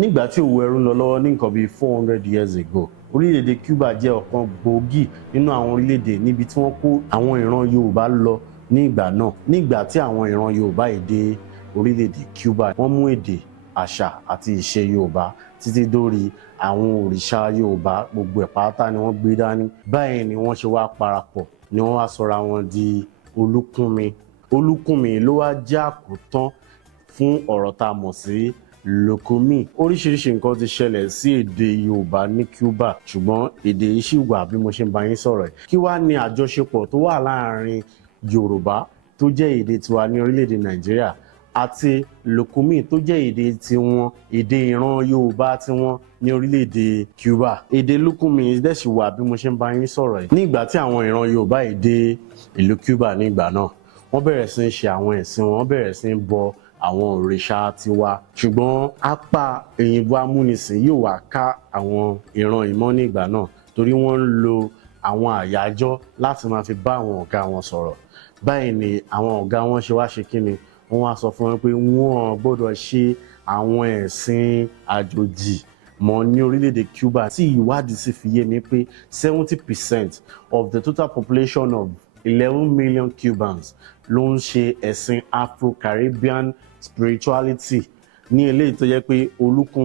Nígbà tí òwò ẹrú ń lọ lọ́wọ́ ní nǹkan bíi 400 years ago, orílẹ̀-èdè Cuba jẹ́ ọ̀kan gbòógì nínú àwọn orílẹ̀-èdè níbi tí wọ́n kó àwọn ìran Yorùbá lọ ní ìgbà náà. Nígbà tí àwọn ìran Yorùbá yìí dé orílẹ̀-èdè Cuba, wọ́n mú èdè, àṣà àti ìṣe Yorùbá títí dórí àwọn òrìṣà Yorùbá gbogbo ẹ̀ pátá ni wọ́n gbé dání. Báyìí ni wọ́n ṣe wá parapọ̀, ni wọ́n wá sọra wọn di Olúkúnmi. Olúkúnmi ló wá jẹ́ àkótán fún ọ̀rọ̀ tá a mọ̀ sí Lucumi. Oríṣiríṣi nǹkan ti ṣẹlẹ̀ sí èdè Yorùbá ní Cuba, ṣùgbọ́n èdè yìí ṣì wà bí mo ṣe ń bá yín sọ̀rọ̀ yìí. Kí wá ní àjọṣepọ̀ tó wà láàárín Yorùbá tó jẹ́ èdè tiwa ní orílẹ̀-èdè Nàìjíríà àti Lucumi tó jẹ́ èdè tiwọn, èdè ìran Yorùbá tiwọn ní orílẹ̀-èdè Cuba. Èdè Lucumi dẹ̀ ṣì wà bí mo ṣe ń bá yín sọ̀rọ̀ yìí. Ní ìgbà tí àwọn ìran Yorùbá yìí dé ìlú Cuba ní ìgbà náà, wọ́n bẹ̀rẹ̀ sí ń ṣe àwọn ẹ̀sìn wọn, wọ́n bẹ̀rẹ̀ sí ń bọ àwọn òrìṣà tiwa, ṣùgbọ́n apá òyìnbó amúnisìn yóò wá ká àwọn ìran ìmọ̀ ní ìgbà náà torí wọ́n ń lo àwọn àyájọ́ láti máa fi bá àwọn ọ̀gá wọn sọ̀rọ̀. Báyìí ni àwọn ọ̀gá wọn ṣe wá ṣe kíni, wọ́n wá sọ fún wọn pé wọ́n gbọ́dọ̀ ṣe àwọn ẹ̀sìn àjòjì mọ́ ní orílẹ̀-èdè Cuba. Tí ìwádìí sì fi yé mi pé 70% of the total population of 11 million Cubans ló ń ṣe ẹ̀sìn Afro-Caribbean spirituality ní eléyìí tó jẹ́ pé Olúkúnmi